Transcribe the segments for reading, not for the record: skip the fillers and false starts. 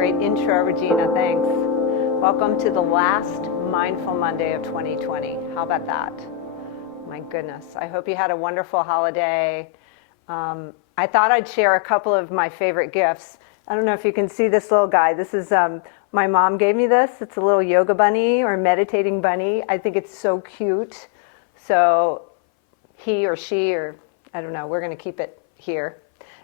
Great intro, Regina, thanks. Welcome to the last Mindful Monday of 2020. How about that? My goodness, I hope you had a wonderful holiday. I thought I'd share a couple of my favorite gifts. I don't know if you can see this little guy. This is, my mom gave me this. It's a little yoga bunny or meditating bunny. I think it's so cute. So he or she, or I don't know, we're going to keep it here.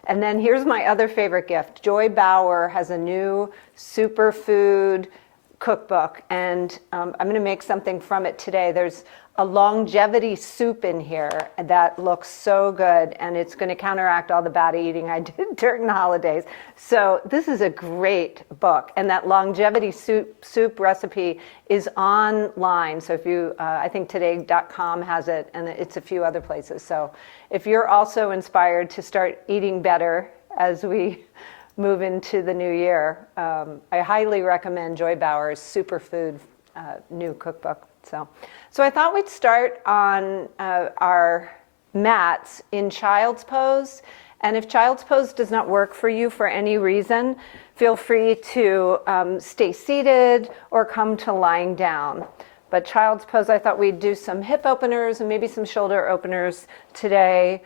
And then here's my other favorite gift. Joy Bauer has a new superfood cookbook, and I'm going to make something from it today. There's a longevity soup in here that looks so good, and it's going to counteract all the bad eating I did during the holidays. So this is a great book, and that longevity soup recipe is online. So if you, I think today.com has it, and it's a few other places. So if you're also inspired to start eating better as we move into the new year, I highly recommend Joy Bauer's Superfood new cookbook. So I thought we'd start on our mats in child's pose. And if child's pose does not work for you for any reason, feel free to stay seated or come to lying down. But child's pose, I thought we'd do some hip openers and maybe some shoulder openers today,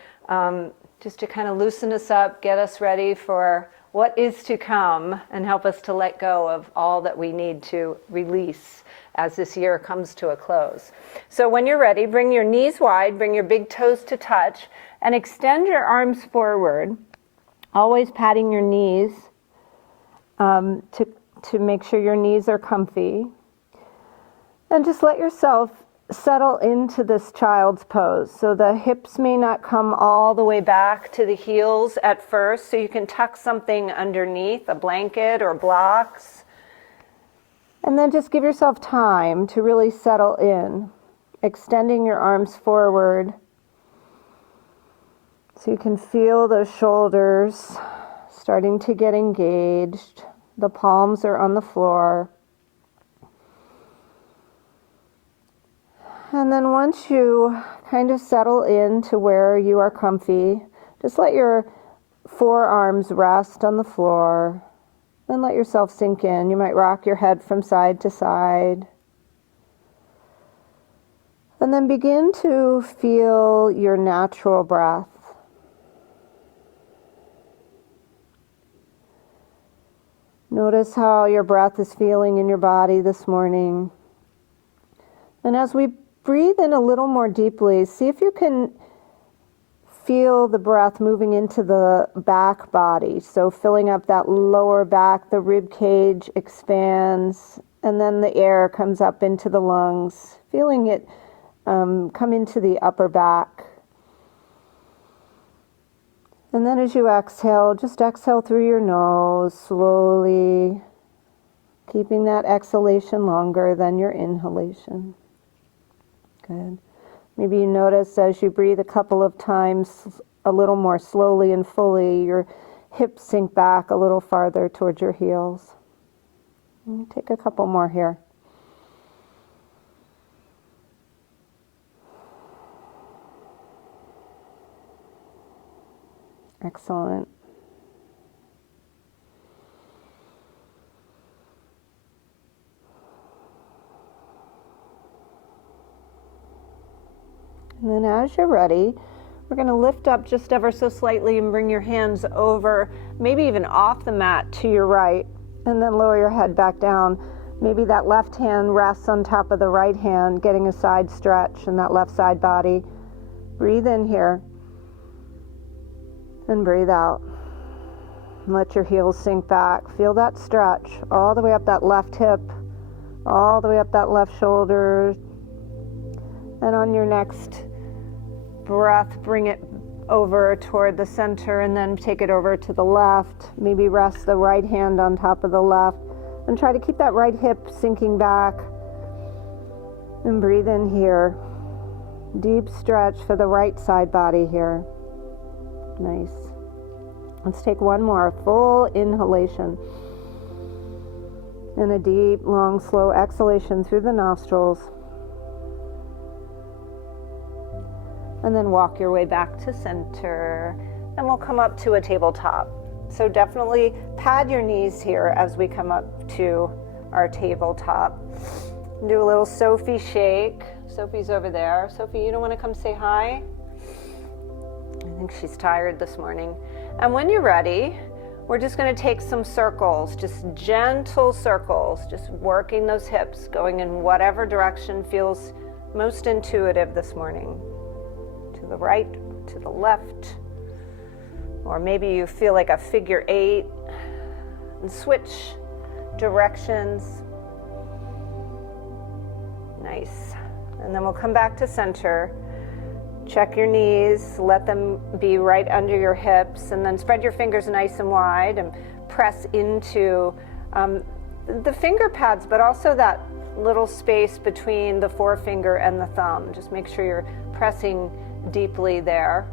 just to kind of loosen us up, get us ready for what is to come, and help us to let go of all that we need to release as this year comes to a close. So when you're ready, bring your knees wide, bring your big toes to touch, and extend your arms forward, always patting your knees to make sure your knees are comfy. And just let yourself settle into this child's pose. So the hips may not come all the way back to the heels at first, so you can tuck something underneath, a blanket or blocks. And then just give yourself time to really settle in, extending your arms forward so you can feel those shoulders starting to get engaged. The palms are on the floor. And then once you kind of settle into where you are comfy, just let your forearms rest on the floor and let yourself sink in. You might rock your head from side to side. And then begin to feel your natural breath. Notice how your breath is feeling in your body this morning. And as we breathe in a little more deeply, see if you can feel the breath moving into the back body. So filling up that lower back, the rib cage expands, and then the air comes up into the lungs, feeling it come into the upper back. And then as you exhale, just exhale through your nose slowly, keeping that exhalation longer than your inhalation. Good. Maybe you notice as you breathe a couple of times, a little more slowly and fully, your hips sink back a little farther towards your heels. Take a couple more here. Excellent. And then as you're ready, we're going to lift up just ever so slightly and bring your hands over, maybe even off the mat to your right, and then lower your head back down. Maybe that left hand rests on top of the right hand, getting a side stretch in that left side body. Breathe in here and breathe out. And let your heels sink back. Feel that stretch all the way up that left hip, all the way up that left shoulder. And on your next breath, bring it over toward the center and then take it over to the left. Maybe rest the right hand on top of the left and try to keep that right hip sinking back. And breathe in here. Deep stretch for the right side body here. Nice. Let's take one more full inhalation and a deep, long, slow exhalation through the nostrils. And then walk your way back to center, and we'll come up to a tabletop. So definitely pad your knees here as we come up to our tabletop. Do a little Sophie shake. Sophie's over there. Sophie, you don't want to come say hi? I think she's tired this morning. And when you're ready, we're just going to take some circles, just gentle circles, just working those hips, going in whatever direction feels most intuitive this morning. To the right, to the left, or maybe you feel like a figure 8, and switch directions. Nice. And then we'll come back to center. Check your knees, let them be right under your hips, and then spread your fingers nice and wide and press into the finger pads, but also that little space between the forefinger and the thumb. Just make sure you're pressing deeply there.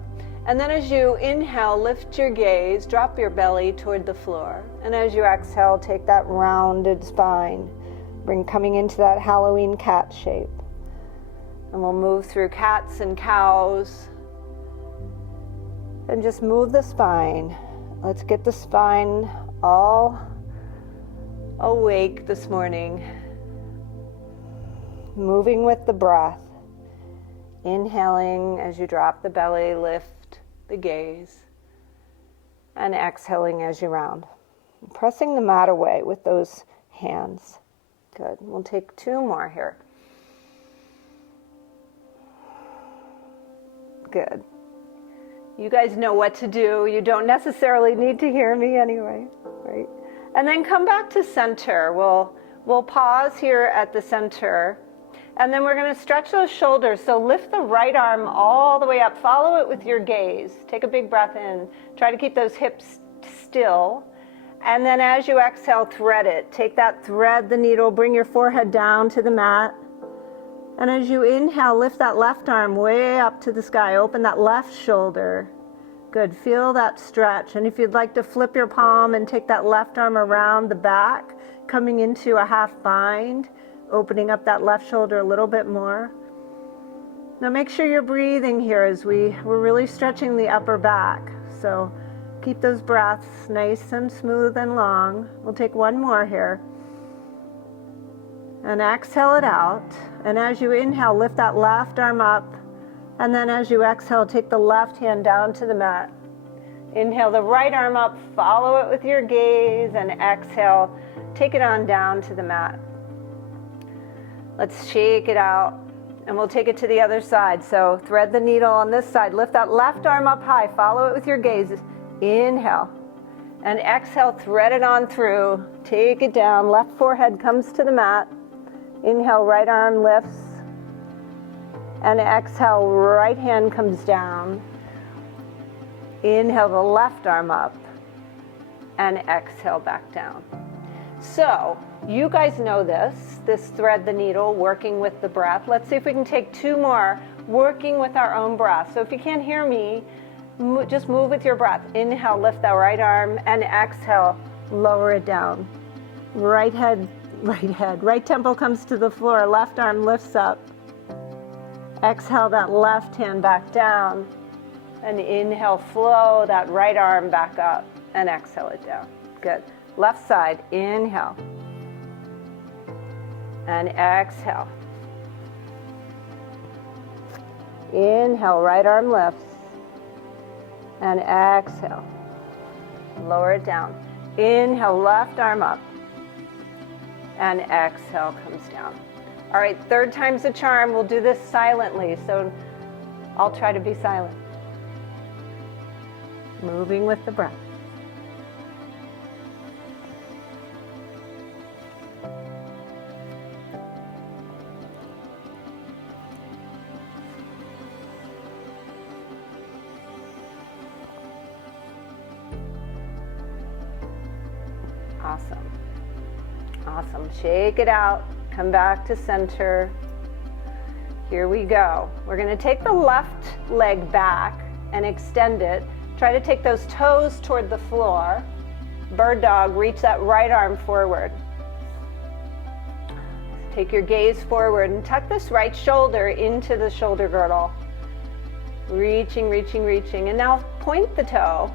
And then as you inhale, lift your gaze, drop your belly toward the floor. And as you exhale, take that rounded spine, coming into that Halloween cat shape. And we'll move through cats and cows. And just move the spine. Let's get the spine all awake this morning. Moving with the breath. Inhaling as you drop the belly, lift the gaze. And exhaling as you round. Pressing the mat away with those hands. Good. We'll take 2 more here. Good. You guys know what to do. You don't necessarily need to hear me anyway, right? And then come back to center. We'll pause here at the center. And then we're going to stretch those shoulders. So lift the right arm all the way up. Follow it with your gaze. Take a big breath in. Try to keep those hips still. And then as you exhale, thread it. Take that thread, the needle, bring your forehead down to the mat. And as you inhale, lift that left arm way up to the sky. Open that left shoulder. Good. Feel that stretch. And if you'd like to flip your palm and take that left arm around the back, coming into a half bind, opening up that left shoulder a little bit more. Now make sure you're breathing here as we're really stretching the upper back. So keep those breaths nice and smooth and long. We'll take 1 more here. And exhale it out. And as you inhale, lift that left arm up. And then as you exhale, take the left hand down to the mat. Inhale the right arm up, follow it with your gaze, and exhale, take it on down to the mat. Let's shake it out, and we'll take it to the other side. So thread the needle on this side. Lift that left arm up high. Follow it with your gaze. Inhale. And exhale, thread it on through. Take it down. Left forehead comes to the mat. Inhale, right arm lifts. And exhale, right hand comes down. Inhale the left arm up. And exhale back down. So, you guys know this thread the needle, working with the breath. Let's see if we can take 2 more, working with our own breath. So if you can't hear me, just move with your breath. Inhale, lift that right arm, and exhale, lower it down. Right temple comes to the floor, left arm lifts up. Exhale that left hand back down, and inhale, flow that right arm back up, and exhale it down. Good. Left side, inhale. And exhale. Inhale, right arm lifts. And exhale. Lower it down. Inhale, left arm up. And exhale comes down. All right, 3rd time's the charm. We'll do this silently, so I'll try to be silent. Moving with the breath. Awesome. Awesome. Shake it out. Come back to center. Here we go. We're going to take the left leg back and extend it. Try to take those toes toward the floor. Bird dog, reach that right arm forward. Take your gaze forward and tuck this right shoulder into the shoulder girdle. Reaching, reaching, reaching. And now point the toe.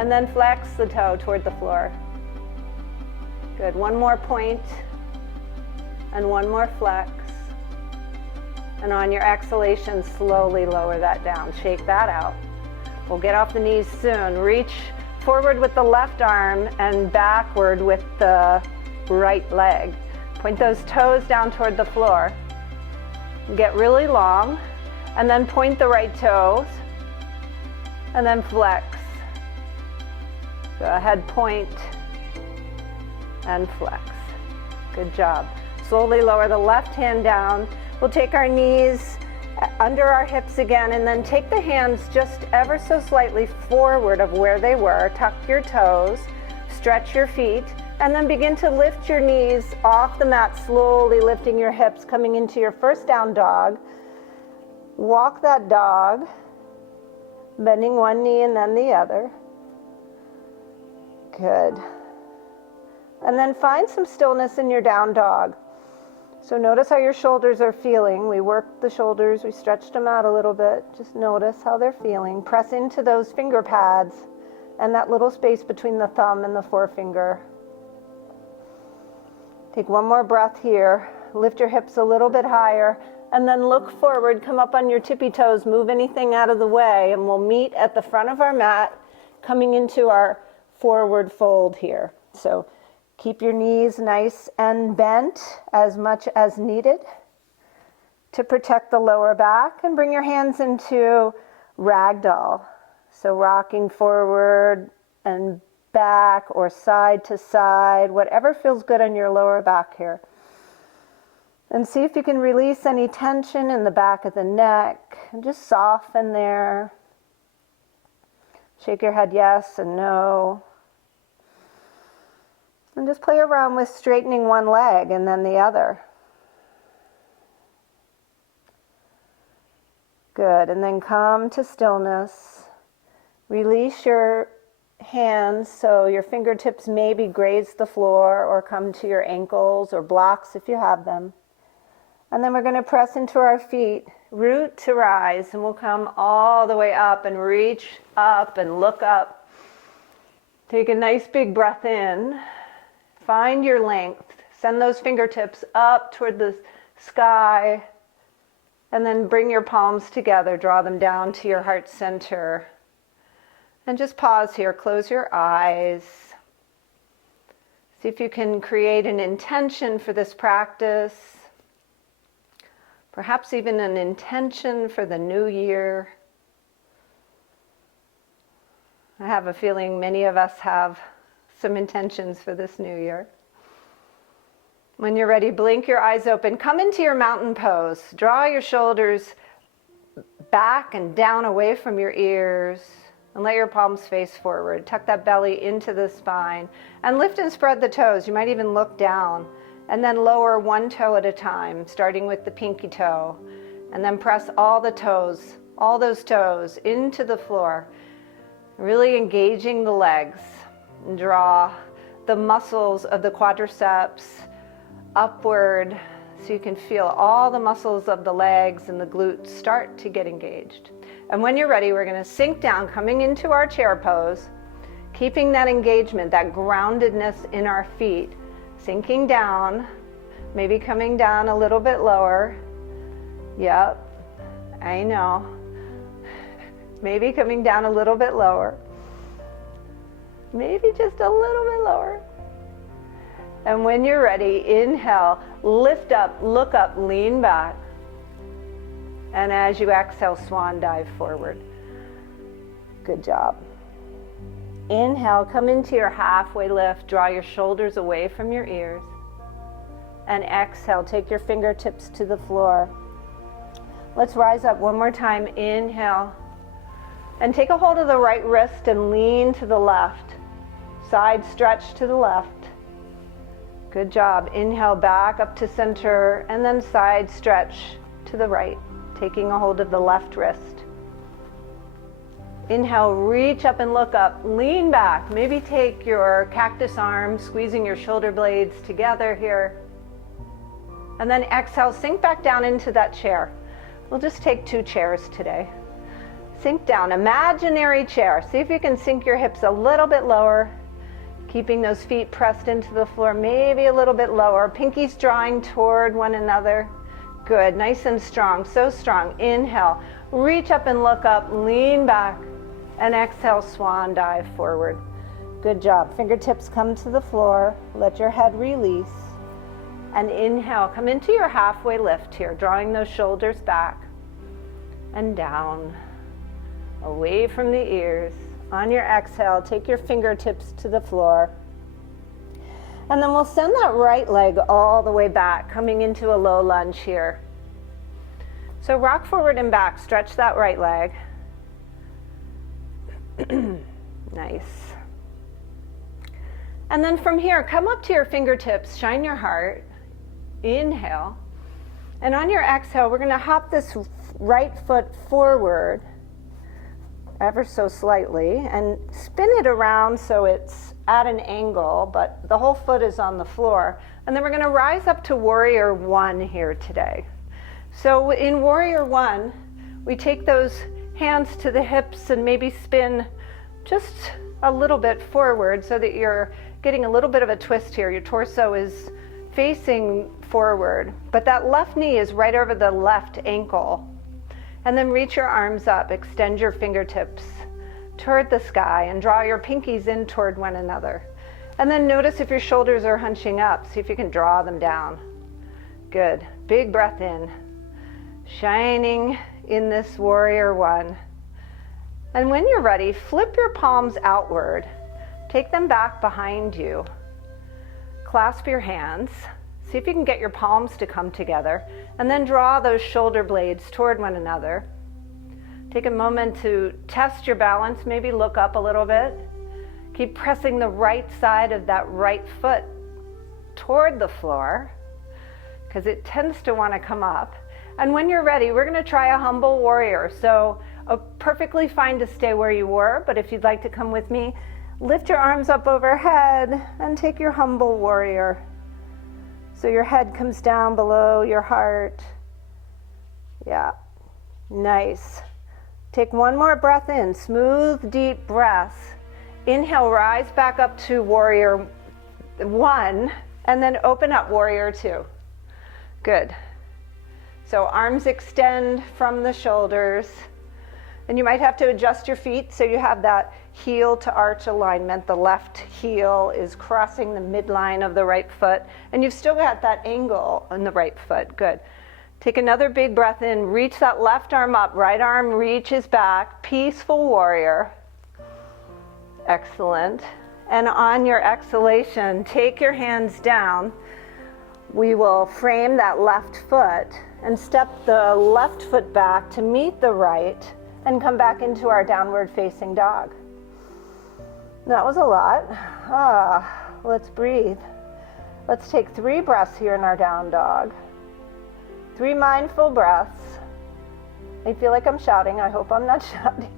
And then flex the toe toward the floor. Good. One more point and one more flex. And on your exhalation, slowly lower that down. Shake that out. We'll get off the knees soon. Reach forward with the left arm and backward with the right leg. Point those toes down toward the floor. Get really long. And then point the right toes. And then flex. Go ahead, point and flex. Good job. Slowly lower the left hand down. We'll take our knees under our hips again and then take the hands just ever so slightly forward of where they were. Tuck your toes, stretch your feet, and then begin to lift your knees off the mat, slowly lifting your hips, coming into your first down dog. Walk that dog, bending one knee and then the other. Good. And then find some stillness in your down dog. So notice how your shoulders are feeling. We worked the shoulders, we stretched them out a little bit. Just notice how they're feeling. Press into those finger pads and that little space between the thumb and the forefinger. Take one more breath here. Lift your hips a little bit higher and then look forward. Come up on your tippy toes. Move anything out of the way and we'll meet at the front of our mat, coming into our forward fold here. So keep your knees nice and bent as much as needed to protect the lower back, and bring your hands into ragdoll. So rocking forward and back or side to side, whatever feels good on your lower back here. And see if you can release any tension in the back of the neck and just soften there. Shake your head yes and no. And just play around with straightening one leg and then the other. Good. And then come to stillness. Release your hands so your fingertips maybe graze the floor or come to your ankles or blocks if you have them. And then we're going to press into our feet, root to rise, and we'll come all the way up and reach up and look up. Take a nice big breath in. Find your length. Send those fingertips up toward the sky. And then bring your palms together. Draw them down to your heart center. And just pause here. Close your eyes. See if you can create an intention for this practice. Perhaps even an intention for the new year. I have a feeling many of us have some intentions for this new year. When you're ready, blink your eyes open. Come into your mountain pose. Draw your shoulders back and down away from your ears. And let your palms face forward. Tuck that belly into the spine. And lift and spread the toes. You might even look down. And then lower one toe at a time, starting with the pinky toe. And then press all the toes, all those toes into the floor. Really engaging the legs. And draw the muscles of the quadriceps upward so you can feel all the muscles of the legs and the glutes start to get engaged. And when you're ready, we're going to sink down, coming into our chair pose, keeping that engagement, that groundedness in our feet, sinking down, maybe coming down a little bit lower. Yep, I know. Maybe coming down a little bit lower. Maybe just a little bit lower. And when you're ready, inhale, lift up, look up, lean back. And as you exhale, swan dive forward. Good job. Inhale, come into your halfway lift. Draw your shoulders away from your ears. And exhale, take your fingertips to the floor. Let's rise up one more time. Inhale. And take a hold of the right wrist and lean to the left. Side stretch to the left. Good job. Inhale back up to center and then side stretch to the right, taking a hold of the left wrist. Inhale, reach up and look up, lean back. Maybe take your cactus arm, squeezing your shoulder blades together here. And then exhale, sink back down into that chair. We'll just take 2 chairs today. Sink down, imaginary chair. See if you can sink your hips a little bit lower, keeping those feet pressed into the floor, maybe a little bit lower. Pinkies drawing toward one another. Good, nice and strong, so strong. Inhale, reach up and look up, lean back, and exhale, swan dive forward. Good job. Fingertips come to the floor, let your head release. And inhale, come into your halfway lift here, drawing those shoulders back and down, away from the ears. On your exhale, take your fingertips to the floor. And then we'll send that right leg all the way back, coming into a low lunge here. So rock forward and back, stretch that right leg. Nice. And then from here, come up to your fingertips, shine your heart. Inhale. And on your exhale, we're going to hop this right foot forward ever so slightly and spin it around so it's at an angle, but the whole foot is on the floor. And then we're going to rise up to warrior one here today. So in warrior one, we take those hands to the hips and maybe spin just a little bit forward so that you're getting a little bit of a twist here. Your torso is facing forward, but that left knee is right over the left ankle. And then reach your arms up, extend your fingertips toward the sky and draw your pinkies in toward one another. And then notice if your shoulders are hunching up, see if you can draw them down. Good, big breath in, shining in this warrior one. And when you're ready, flip your palms outward, take them back behind you. Clasp your hands, see if you can get your palms to come together, and then draw those shoulder blades toward one another. Take a moment to test your balance, maybe look up a little bit. Keep pressing the right side of that right foot toward the floor, because it tends to want to come up. And when you're ready, we're going to try a humble warrior. So perfectly fine to stay where you were, but if you'd like to come with me, lift your arms up overhead and take your humble warrior. So your head comes down below your heart. Yeah, nice. Take one more breath in, smooth, deep breath. Inhale, rise back up to warrior one, and then open up warrior two. Good. So arms extend from the shoulders. And you might have to adjust your feet so you have that heel to arch alignment. The left heel is crossing the midline of the right foot. And you've still got that angle on the right foot. Good. Take another big breath in. Reach that left arm up. Right arm reaches back. Peaceful warrior. Excellent. And on your exhalation, take your hands down. We will frame that left foot and step the left foot back to meet the right and come back into our downward facing dog. That was a lot. Let's breathe. Let's take 3 breaths here in our down dog. 3 mindful breaths. I feel like I'm shouting. I hope I'm not shouting.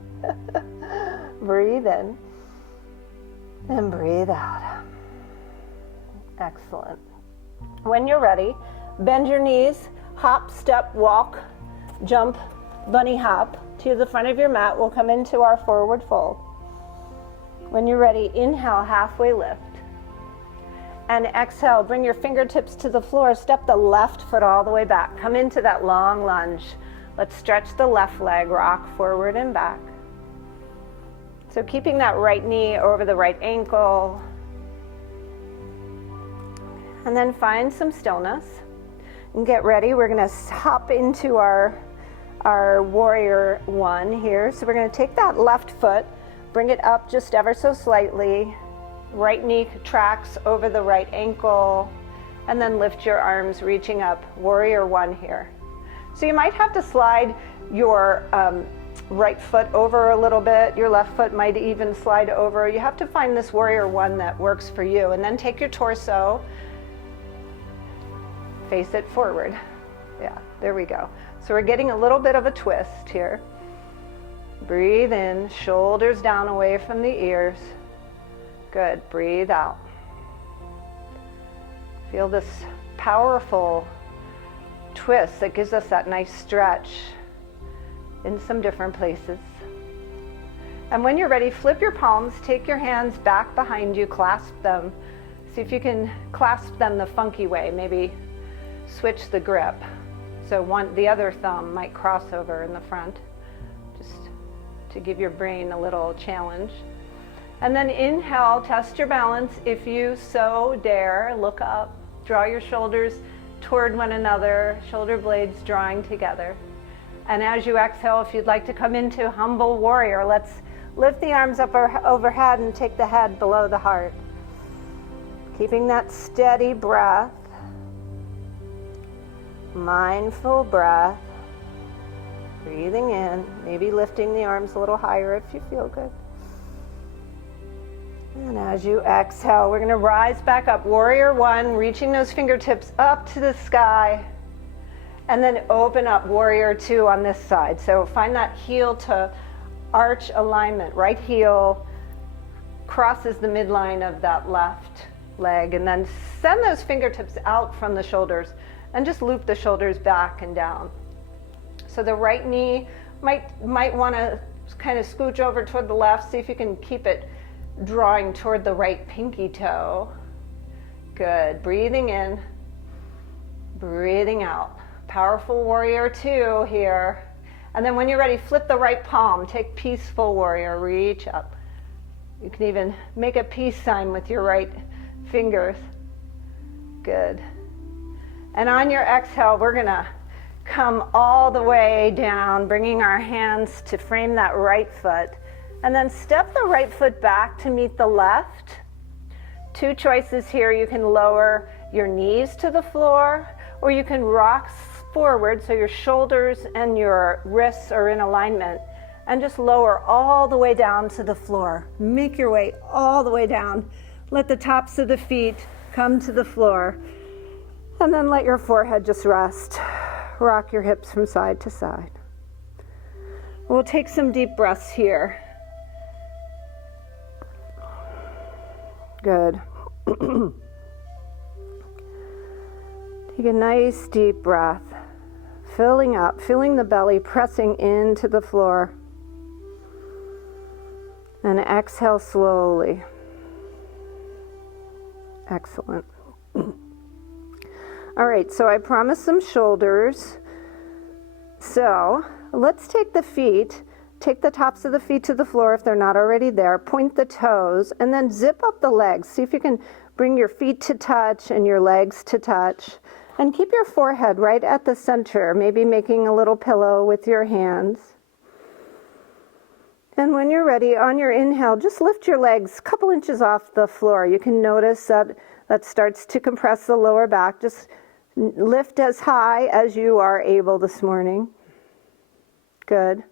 Breathe in and breathe out. Excellent. When you're ready, bend your knees, hop, step, walk, jump, bunny hop to the front of your mat. We'll come into our forward fold. When you're ready, inhale, halfway lift. And exhale, bring your fingertips to the floor. Step the left foot all the way back. Come into that long lunge. Let's stretch the left leg, rock forward and back. So keeping that right knee over the right ankle. And then find some stillness. And get ready. We're going to hop into our warrior one here. So we're going to take that left foot, bring it up just ever so slightly. Right knee tracks over the right ankle, and then lift your arms, reaching up. Warrior one here. So you might have to slide your right foot over a little bit. Your left foot might even slide over. You have to find this warrior one that works for you. And then take your torso, face it forward. Yeah, there we go. So we're getting a little bit of a twist here. Breathe in, shoulders down away from the ears. Good, breathe out. Feel this powerful twist that gives us that nice stretch in some different places. And when you're ready, flip your palms, take your hands back behind you, clasp them. See if you can clasp them the funky way. Maybe switch the grip. So the other thumb might cross over in the front, just to give your brain a little challenge. And then inhale, test your balance. If you so dare, look up, draw your shoulders toward one another, shoulder blades drawing together. And as you exhale, if you'd like to come into humble warrior, let's lift the arms up overhead and take the head below the heart. Keeping that steady breath, mindful breath, breathing in, maybe lifting the arms a little higher if you feel good. And as you exhale, we're going to rise back up, warrior one, reaching those fingertips up to the sky, and then open up, warrior two on this side. So find that heel to arch alignment. Right heel crosses the midline of that left leg, and then send those fingertips out from the shoulders and just loop the shoulders back and down. So the right knee might want to kind of scooch over toward the left. See if you can keep it drawing toward the right pinky toe. Good. Breathing in, breathing out. Powerful warrior two here. And then when you're ready, flip the right palm. Take peaceful warrior, reach up. You can even make a peace sign with your right fingers. Good. And on your exhale, we're gonna come all the way down, bringing our hands to frame that right foot. And then step the right foot back to meet the left. Two choices here. You can lower your knees to the floor, or you can rock forward so your shoulders and your wrists are in alignment, and just lower all the way down to the floor. Make your way all the way down. Let the tops of the feet come to the floor, and then let your forehead just rest. Rock your hips from side to side. We'll take some deep breaths here. Good. Take a nice deep breath, filling up, feeling the belly pressing into the floor. And exhale slowly. Excellent. All right, so I promised some shoulders. So let's take the feet, take the tops of the feet to the floor if they're not already there, point the toes, and then zip up the legs. See if you can bring your feet to touch and your legs to touch. And keep your forehead right at the center, maybe making a little pillow with your hands. And when you're ready, on your inhale, just lift your legs a couple inches off the floor. You can notice that starts to compress the lower back. Just lift as high as you are able this morning. Good.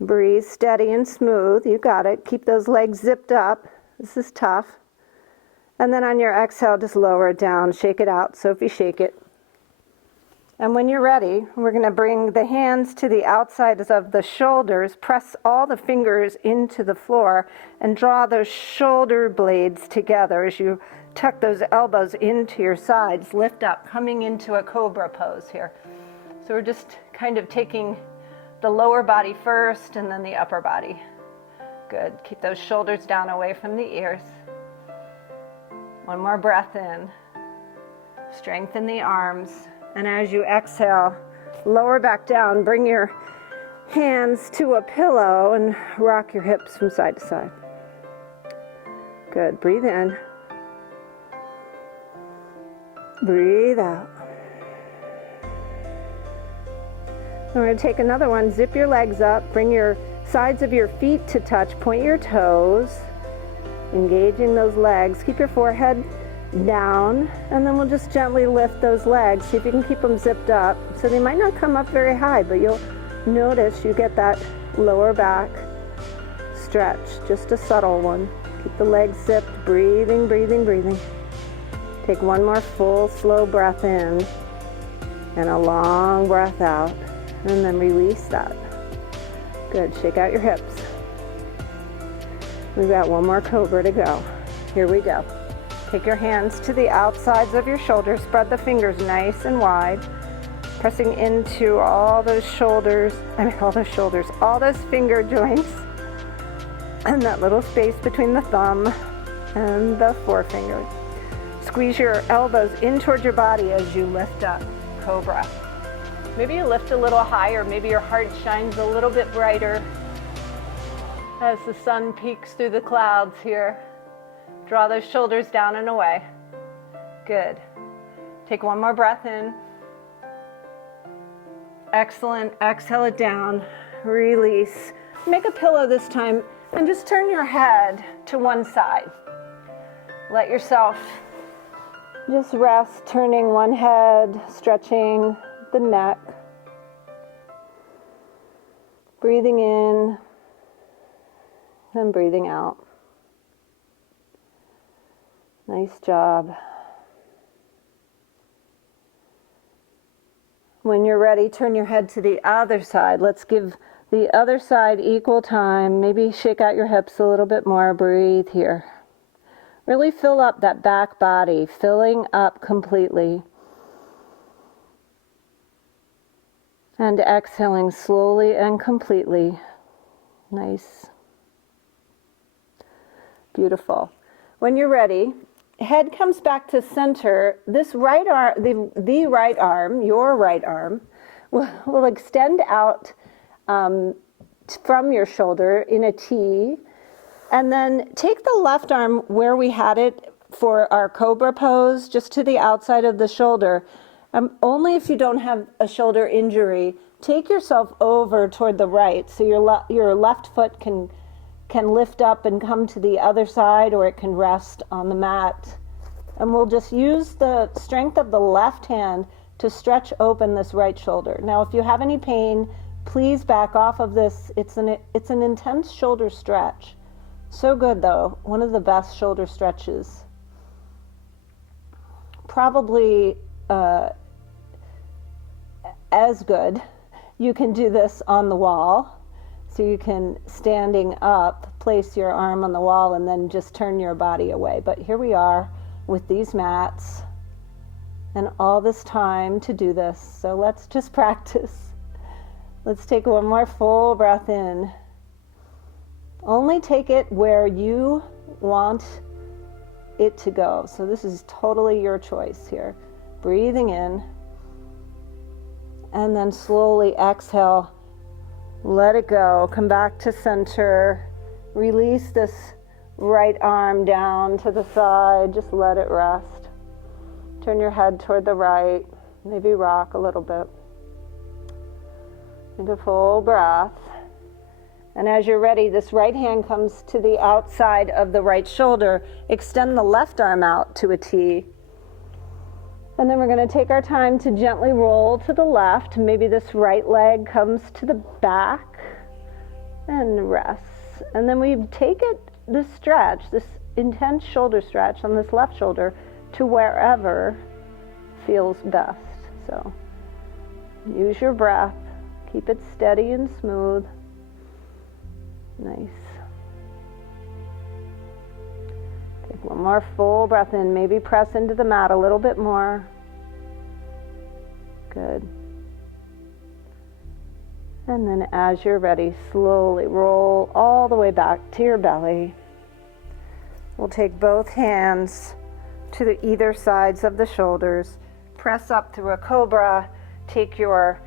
Breathe steady and smooth. You got it. Keep those legs zipped up. This is tough. And then on your exhale, just lower it down, shake it out. Sophie, shake it. And when you're ready, we're going to bring the hands to the outsides of the shoulders, press all the fingers into the floor, and draw those shoulder blades together as you tuck those elbows into your sides. Lift up, coming into a cobra pose here. So we're just kind of taking the lower body first and then the upper body. Good. Keep those shoulders down away from the ears. One more breath in. Strengthen the arms. And as you exhale, lower back down. Bring your hands to a pillow and rock your hips from side to side. Good. Breathe in. Breathe out. And we're going to take another one. Zip your legs up. Bring your sides of your feet to touch. Point your toes. Engaging those legs. Keep your forehead down, and then we'll just gently lift those legs. See if you can keep them zipped up. So they might not come up very high, but you'll notice you get that lower back stretch, just a subtle one. Keep the legs zipped, breathing, breathing, breathing. Take one more full, slow breath in, and a long breath out, and then release that. Good, shake out your hips. We've got one more cobra to go. Here we go. Take your hands to the outsides of your shoulders. Spread the fingers nice and wide. Pressing into all those shoulders, all those finger joints. and that little space between the thumb and the forefinger. Squeeze your elbows in towards your body as you lift up, cobra. Maybe you lift a little higher, maybe your heart shines a little bit brighter as the sun peeks through the clouds here. Draw those shoulders down and away. Good. Take one more breath in. Excellent. Exhale it down. Release. Make a pillow this time and just turn your head to one side. Let yourself just rest, turning one head, stretching the neck. Breathing in and breathing out. Nice job. When you're ready, turn your head to the other side. Let's give the other side equal time. Maybe shake out your hips a little bit more. Breathe here. Really fill up that back body, filling up completely. And exhaling slowly and completely. Nice. Beautiful. When you're ready, head comes back to center. This right arm, the right arm, your right arm, will extend out from your shoulder in a T. And then take the left arm where we had it for our cobra pose, just to the outside of the shoulder. Only if you don't have a shoulder injury, take yourself over toward the right, so your left foot can lift up and come to the other side, or it can rest on the mat. And we'll just use the strength of the left hand to stretch open this right shoulder. Now, if you have any pain, please back off of this. It's an intense shoulder stretch. So good though, one of the best shoulder stretches. Probably as good. You can do this on the wall. So you can, standing up, place your arm on the wall and then just turn your body away. But here we are with these mats and all this time to do this. So let's just practice. Let's take one more full breath in. Only take it where you want it to go. So this is totally your choice here. Breathing in and then slowly exhale. Let it go. Come back to center. Release this right arm down to the side. Just let it rest. Turn your head toward the right. Maybe rock a little bit. Take a full breath. And as you're ready, this right hand comes to the outside of the right shoulder. Extend the left arm out to a T. And then we're going to take our time to gently roll to the left. Maybe this right leg comes to the back and rests. And then we take it, this stretch, this intense shoulder stretch on this left shoulder to wherever feels best. So use your breath. Keep it steady and smooth. Nice. Take one more full breath in. Maybe press into the mat a little bit more. Good. And then as you're ready, slowly roll all the way back to your belly. We'll take both hands to either sides of the shoulders. Press up through a cobra. Take your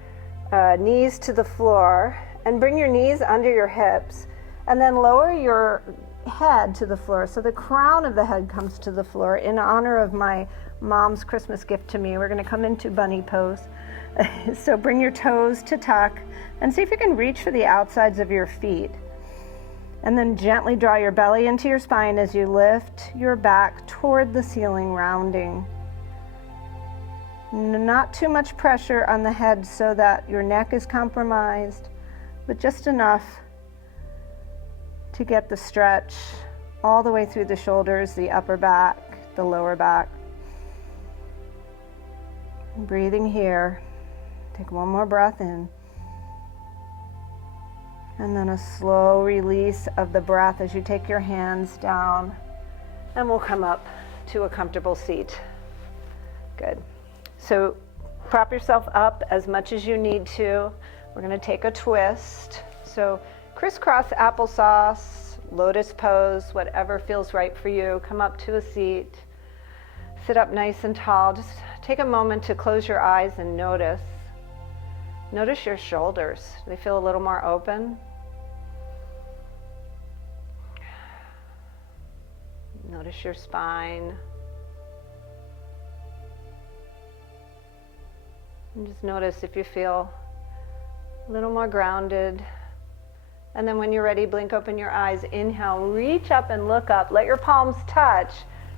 knees to the floor and bring your knees under your hips. And then lower your head to the floor. So the crown of the head comes to the floor. In honor of my mom's Christmas gift to me, we're going to come into bunny pose. So bring your toes to tuck and see if you can reach for the outsides of your feet. And then gently draw your belly into your spine as you lift your back toward the ceiling, rounding. Not too much pressure on the head so that your neck is compromised, but just enough to get the stretch all the way through the shoulders, the upper back, the lower back. Breathing here. Take one more breath in. And then a slow release of the breath as you take your hands down. And we'll come up to a comfortable seat. Good. So prop yourself up as much as you need to. We're going to take a twist. So crisscross applesauce, lotus pose, whatever feels right for you. Come up to a seat. Sit up nice and tall. Just take a moment to close your eyes and notice. Notice your shoulders. They feel a little more open. Notice your spine. And just notice if you feel a little more grounded. And then when you're ready, blink open your eyes. Inhale, reach up and look up. Let your palms touch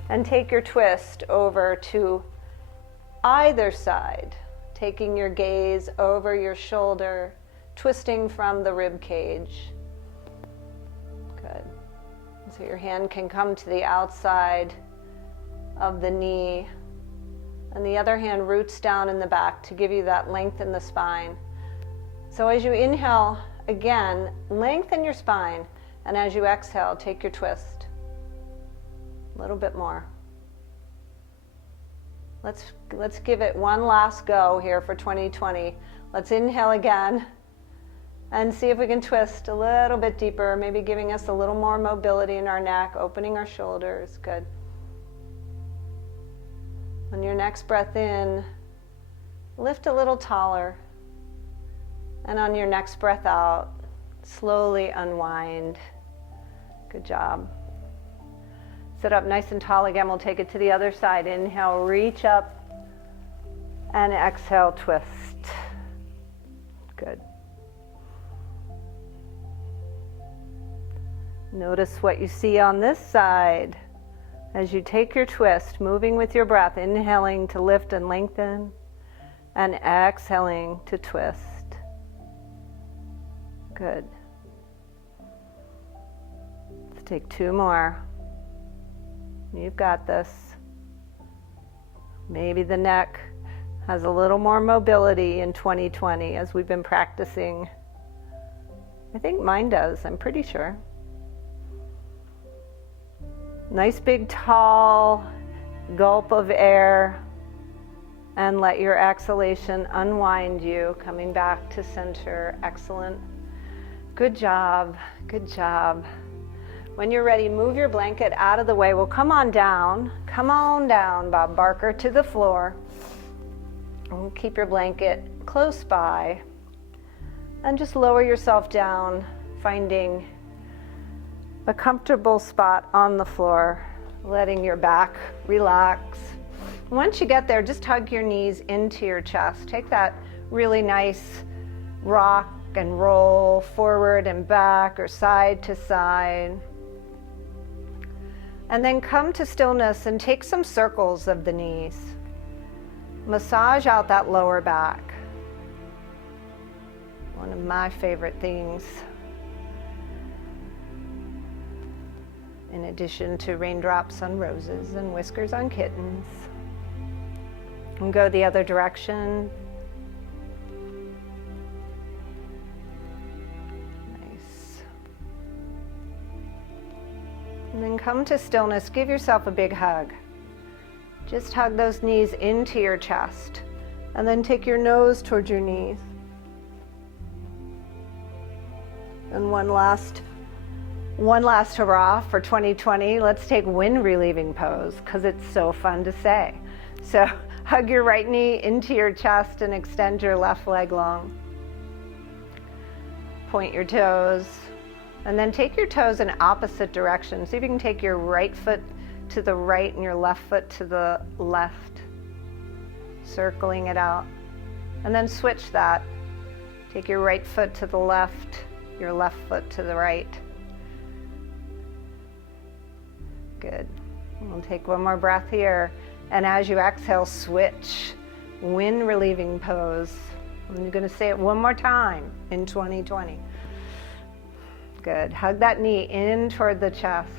and take your twist over to either side, taking your gaze over your shoulder, twisting from the rib cage. Good. So your hand can come to the outside of the knee, and the other hand roots down in the back to give you that length in the spine. So as you inhale, again, lengthen your spine, and as you exhale, take your twist. A little bit more. Let's give it one last go here for 2020. Let's inhale again and see if we can twist a little bit deeper, maybe giving us a little more mobility in our neck, opening our shoulders. Good. On your next breath in, lift a little taller. And on your next breath out, slowly unwind. Good job. Sit up nice and tall again. We'll take it to the other side. Inhale, reach up. And exhale, twist. Good. Notice what you see on this side as you take your twist, moving with your breath, inhaling to lift and lengthen, and exhaling to twist. Good. Let's take two more. You've got this. Maybe the neck has a little more mobility in 2020 as we've been practicing. I think mine does, I'm pretty sure. Nice big tall gulp of air, and let your exhalation unwind you, coming back to center. Excellent. Good job, good job. When you're ready, move your blanket out of the way. Well, come on down, Bob Barker, to the floor. And keep your blanket close by, and just lower yourself down, finding a comfortable spot on the floor, letting your back relax. Once you get there, just hug your knees into your chest. Take that really nice rock and roll forward and back or side to side. And then come to stillness and take some circles of the knees. Massage out that lower back. One of my favorite things. In addition to raindrops on roses and whiskers on kittens. And go the other direction. Nice. And then come to stillness. Give yourself a big hug. Just hug those knees into your chest. And then take your nose towards your knees. And one last hurrah for 2020. Let's take wind relieving pose, because it's so fun to say. So hug your right knee into your chest and extend your left leg long. Point your toes, and then take your toes in opposite directions. See if you can take your right foot to the right and your left foot to the left, circling it out. And then switch that. Take your right foot to the left, your left foot to the right. Good. We'll take one more breath here. And as you exhale, switch. Wind relieving pose. I'm going to say it one more time in 2020. Good. Hug that knee in toward the chest.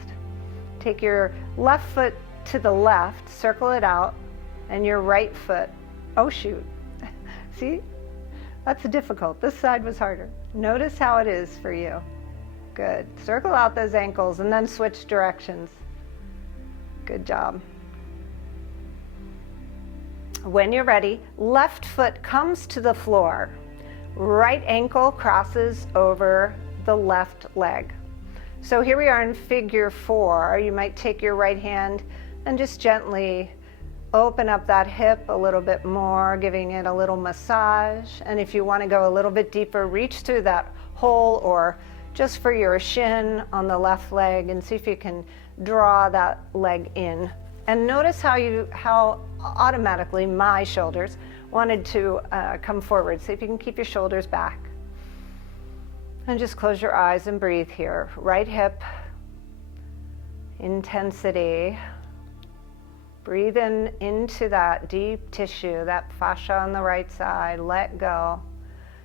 Take your left foot to the left, circle it out, and your right foot. Oh, shoot. See? That's difficult. This side was harder. Notice how it is for you. Good. Circle out those ankles and then switch directions. Good job. When you're ready, left foot comes to the floor. Right ankle crosses over the left leg. So here we are in figure 4. You might take your right hand and just gently open up that hip a little bit more, giving it a little massage. And if you want to go a little bit deeper, reach through that hole or just for your shin on the left leg and see if you can draw that leg in. And notice how automatically my shoulders wanted to come forward. See if you can keep your shoulders back. And just close your eyes and breathe here. Right hip, intensity. Breathe in into that deep tissue, that fascia on the right side. Let go.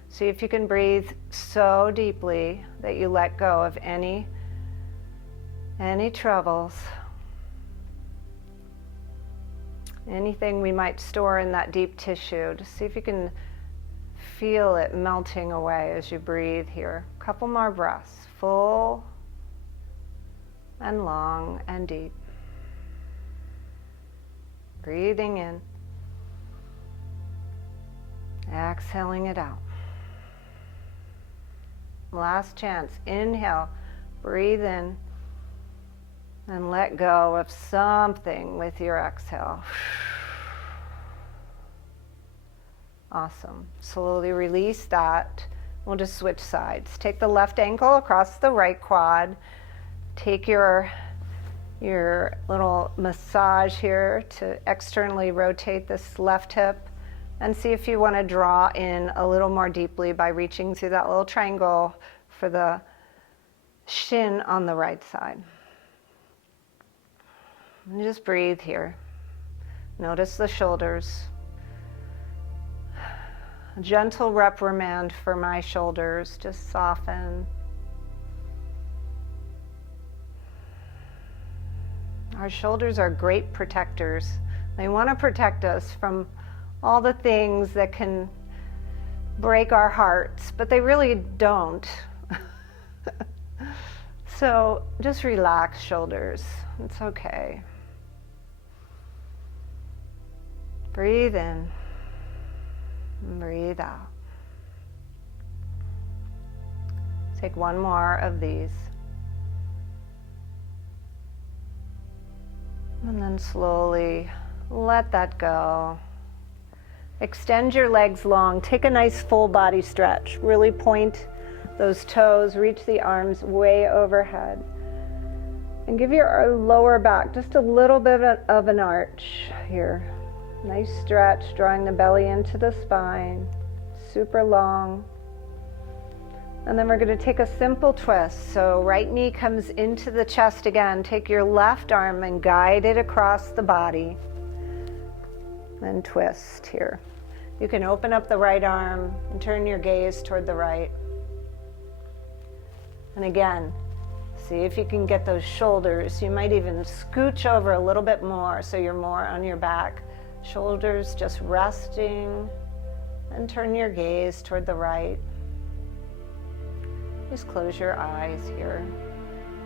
See if you can breathe so deeply that you let go of any troubles. Anything we might store in that deep tissue. Just see if you can feel it melting away as you breathe here. A couple more breaths. Full and long and deep. Breathing in. Exhaling it out. Last chance. Inhale. Breathe in. And let go of something with your exhale. Awesome. Slowly release that. We'll just switch sides. Take the left ankle across the right quad. Take your little massage here to externally rotate this left hip and see if you want to draw in a little more deeply by reaching through that little triangle for the shin on the right side. And just breathe here. Notice the shoulders. A gentle reprimand for my shoulders. Just soften. Our shoulders are great protectors. They want to protect us from all the things that can break our hearts, but they really don't. So just relax shoulders. It's okay. Breathe in. And breathe out. Take one more of these. And then slowly let that go. Extend your legs long. Take a nice full body stretch. Really point those toes. Reach the arms way overhead. And give your lower back just a little bit of an arch here. Nice stretch, drawing the belly into the spine. Super long. And then we're going to take a simple twist. So right knee comes into the chest again. Take your left arm and guide it across the body. And twist here. You can open up the right arm and turn your gaze toward the right. And again, see if you can get those shoulders. You might even scooch over a little bit more so you're more on your back. Shoulders just resting. And turn your gaze toward the right. Just close your eyes here.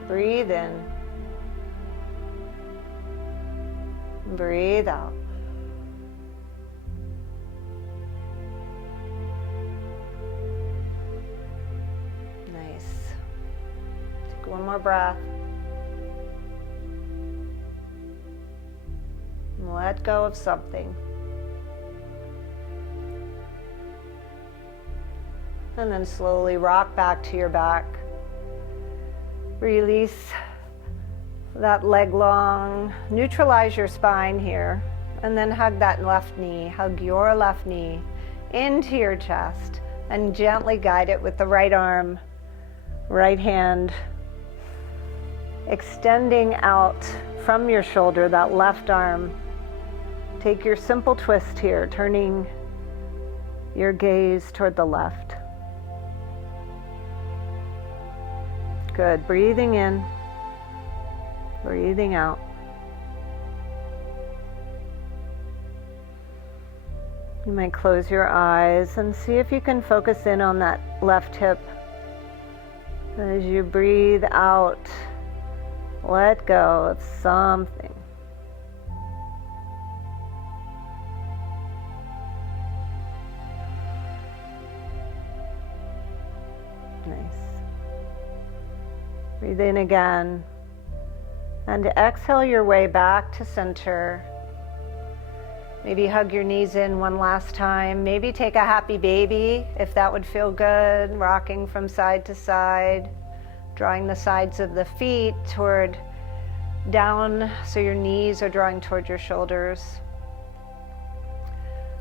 Breathe in. Breathe out. Nice. Take one more breath. And let go of something. And then slowly rock back to your back. Release that leg long. Neutralize your spine here. And then hug that left knee. Hug your left knee into your chest. And gently guide it with the right arm, right hand. Extending out from your shoulder, that left arm. Take your simple twist here, turning your gaze toward the left. Good. Breathing in, breathing out. You might close your eyes and see if you can focus in on that left hip. As you breathe out, let go of something. Nice. Breathe in again. And exhale your way back to center. Maybe hug your knees in one last time. Maybe take a happy baby if that would feel good. Rocking from side to side. Drawing the sides of the feet toward down so your knees are drawing toward your shoulders.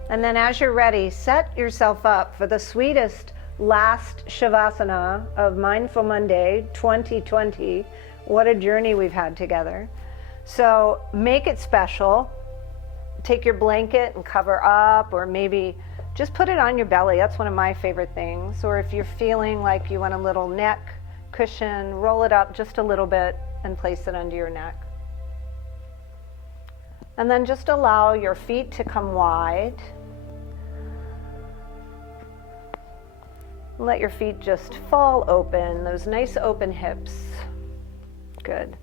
And then as you're ready, set yourself up for the sweetest last Shavasana of Mindful Monday 2020. What a journey we've had together. So make it special. Take your blanket and cover up, or maybe just put it on your belly. That's one of my favorite things. Or if you're feeling like you want a little neck cushion, roll it up just a little bit and place it under your neck. And then just allow your feet to come wide. Let your feet just fall open, those nice open hips. Good.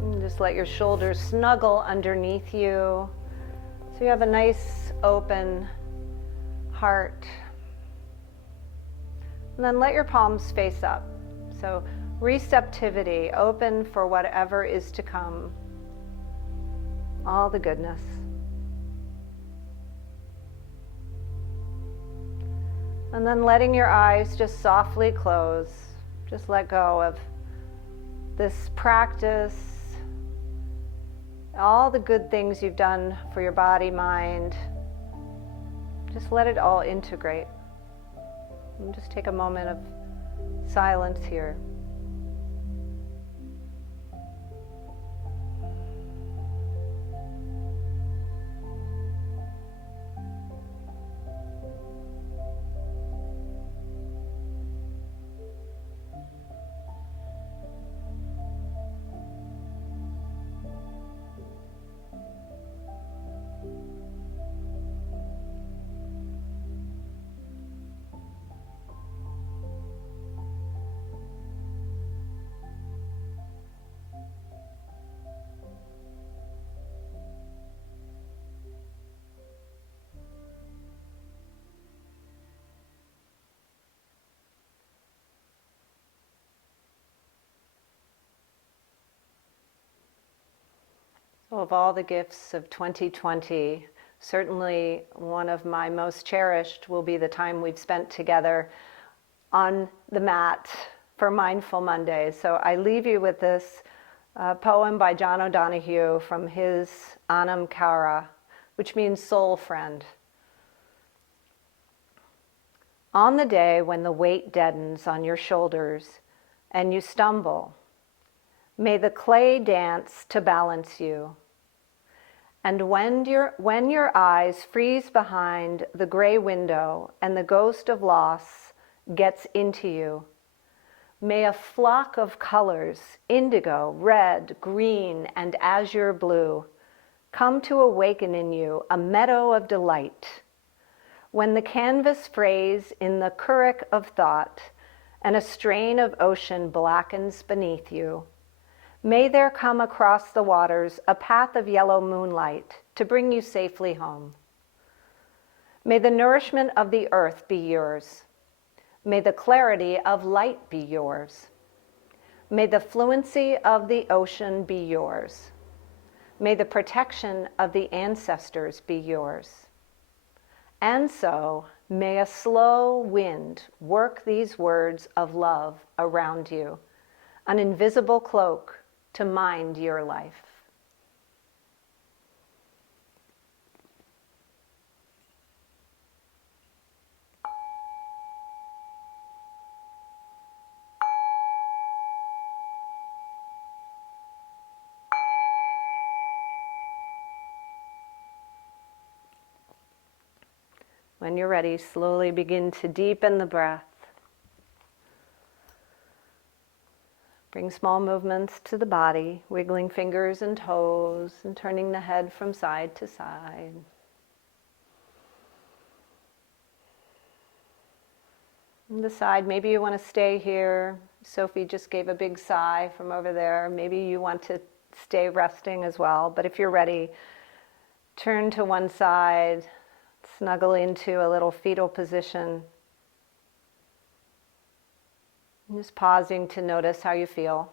And just let your shoulders snuggle underneath you so you have a nice open heart. And then let your palms face up. So receptivity, open for whatever is to come. All the goodness. And then letting your eyes just softly close. Just let go of this practice, all the good things you've done for your body, mind. Just let it all integrate. And just take a moment of silence here. So of all the gifts of 2020, certainly one of my most cherished will be the time we've spent together on the mat for Mindful Monday. So I leave you with this poem by John O'Donohue from his Anam Cara, which means soul friend. On the day when the weight deadens on your shoulders and you stumble, may the clay dance to balance you. And when your eyes freeze behind the gray window and the ghost of loss gets into you, may a flock of colors, indigo, red, green, and azure blue, come to awaken in you a meadow of delight. When the canvas frays in the currach of thought and a strain of ocean blackens beneath you, may there come across the waters a path of yellow moonlight to bring you safely home. May the nourishment of the earth be yours. May the clarity of light be yours. May the fluency of the ocean be yours. May the protection of the ancestors be yours. And so, may a slow wind work these words of love around you, an invisible cloak to mind your life. When you're ready, slowly begin to deepen the breath. Bring small movements to the body, wiggling fingers and toes and turning the head from side to side. And decide, maybe you want to stay here. Sophie just gave a big sigh from over there. Maybe you want to stay resting as well. But if you're ready, turn to one side, snuggle into a little fetal position. Just pausing to notice how you feel.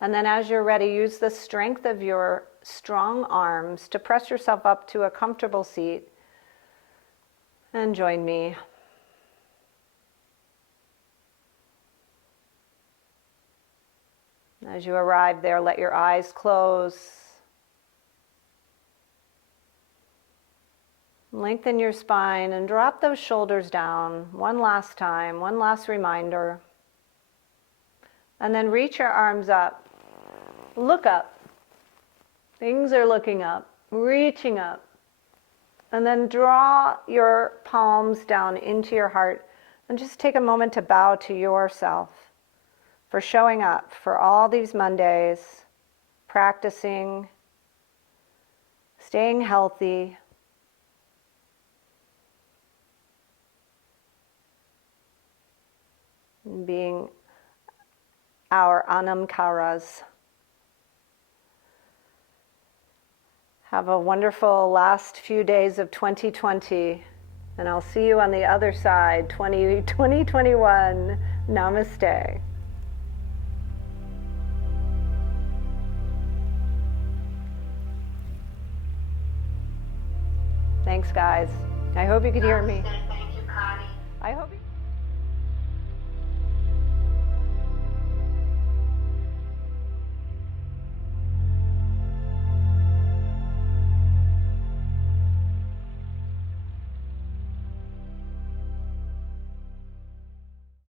And then as you're ready, use the strength of your strong arms to press yourself up to a comfortable seat and join me. As you arrive there, let your eyes close. Lengthen your spine and drop those shoulders down one last time, one last reminder. And then reach your arms up. Look up. Things are looking up, reaching up. And then draw your palms down into your heart and just take a moment to bow to yourself for showing up for all these Mondays, practicing, staying healthy, and being our anamkaras. Have a wonderful last few days of 2020, and I'll see you on the other side, 2021. Namaste. Thanks, guys. I hope you could hear me. Thank you, Connie. I hope you